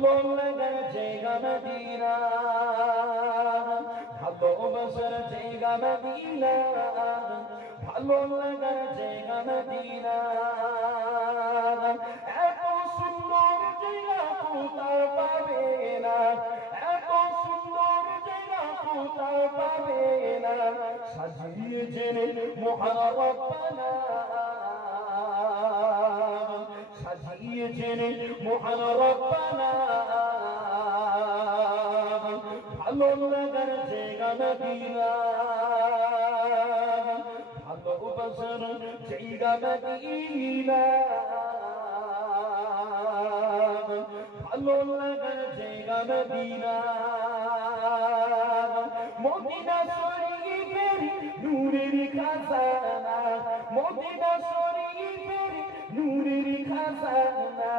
ভালো লাগার জায়গা মদিনা, ভালোবাসার জায়গা মদিনা, ভালো লাগার জায়গা মদিনা। এত সুন্দর জায়গা কোথাও পাবে না, এত সুন্দর জায়গা কোথাও পাবে না। সাজিয়েছেন মহান রব্বানা, সাজিয়েছেন মহান রব্বানা। ভালো লাগার জায়গা মদিনা, ভালোবাসার জায়গা মদিনা, ভালো লাগার জায়গা মদিনা। মদিনা শরীফের নূরের খাজানা, মদিনা শরীফের নূরের খাজানা।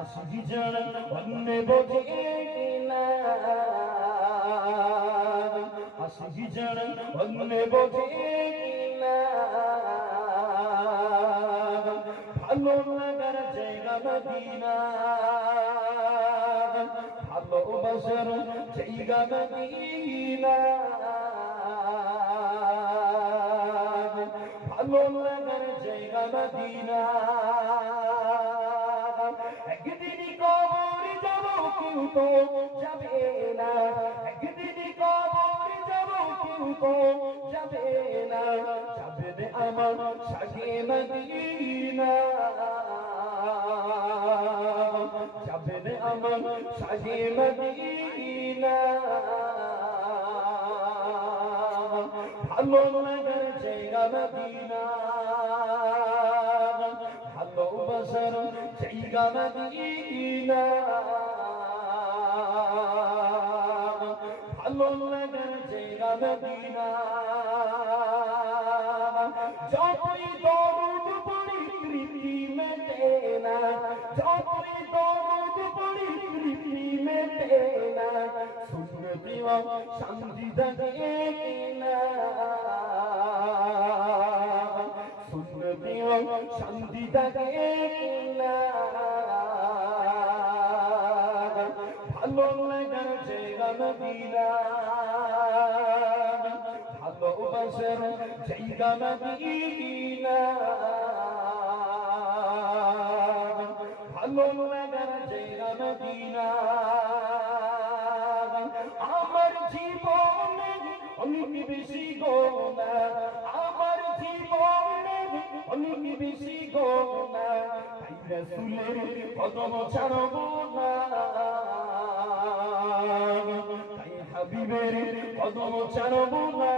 আসি জন অন্য বোঝে না, আসি জন অন্য বোঝে না। ভালো লাগার জায়গা মদিনা, ভালোবাসার জায়গা মদিনা, ভালো লাগার জায়গা মদিনা। একদিন কবর যাব কেউ তো যাবে না, একদিন কবর যাব কেউ তো যাবে না। যাবে আমার সাথে মদিনা, যাবে আমার সাথে মদিনা। ভালো লাগার জায়গা মদিনা, ভালোবাসার জায়গা মদিনা, ভালো লাগার জায়গা মদিনা। যতই দরুদ পড়ি তৃপ্তি মেটে না, যতই দরুদ পড়ি তৃপ্তি মেটে না। সুন্নতিও শান্তি থাকে না, সুন্নতিও শান্তি থাকে না। ভালো লাগার জায়গা মদিনা, ভালোবাসার জায়গা মদিনা, ভালো লাগার জায়গা মদিনা। আমার জীবনে অনেক বেশি গোনা, আমার জীবনে অনেক বেশি গোনা। তাই রাসূলের কদম ছাড়ব না, তাই হাবিবের কদম ছাড়ব না।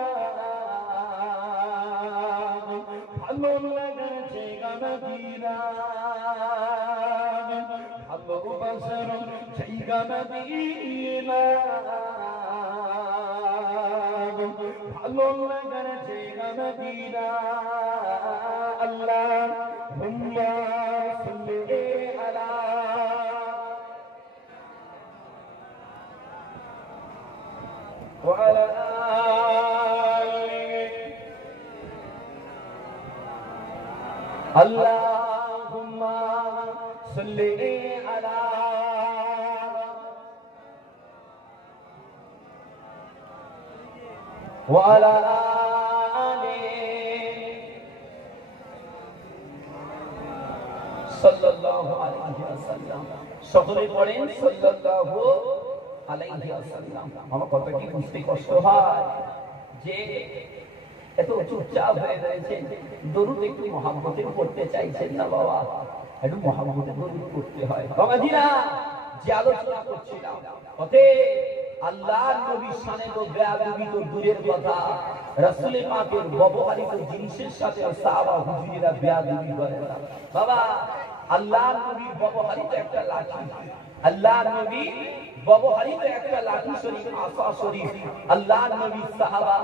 ভালো লাগার জায়গা মদিনা, ভালোবাসার জায়গা মদিনা, ভালো লাগার জায়গা মদিনা। আল্লাহুম্মা সাল্লি আলা ওয়া আলা আল্লাহুম্মা সাল্লি আলা ওয়া আলা আলি সাল্লাল্লাহু আলাইহি ওয়াসাল্লাম। সকলে পড়েন সাল্লাল্লাহু আলাইহি ওয়াসাল্লাম। আমার কথা কি বুঝতে কষ্ট হয় যে এত চুপচাপ হয়ে রয়েছে? দরুদ একটু মহব্বতে পড়তে চাইছেন না বাবা, একটু মহব্বতে দরুদ পড়তে হয় বাবাজিরা। যে আলোচনা করছিলাম ওতে আল্লাহর নবীর শানে তো বেয়াদবি তো দূরের কথা, রাসূলের পাকের ব্যবহারিত জিনিসের সাথে সাহাবা হুজুরেরা বেয়াদবি করে না বাবা। আল্লাহর নবীর ব্যবহারিত একটা লাঠি, আল্লাহর নবী ব্যবহারিত একটা লাঠি শরীফ, আসা শরীফ, আল্লাহর নবীর সাহাবা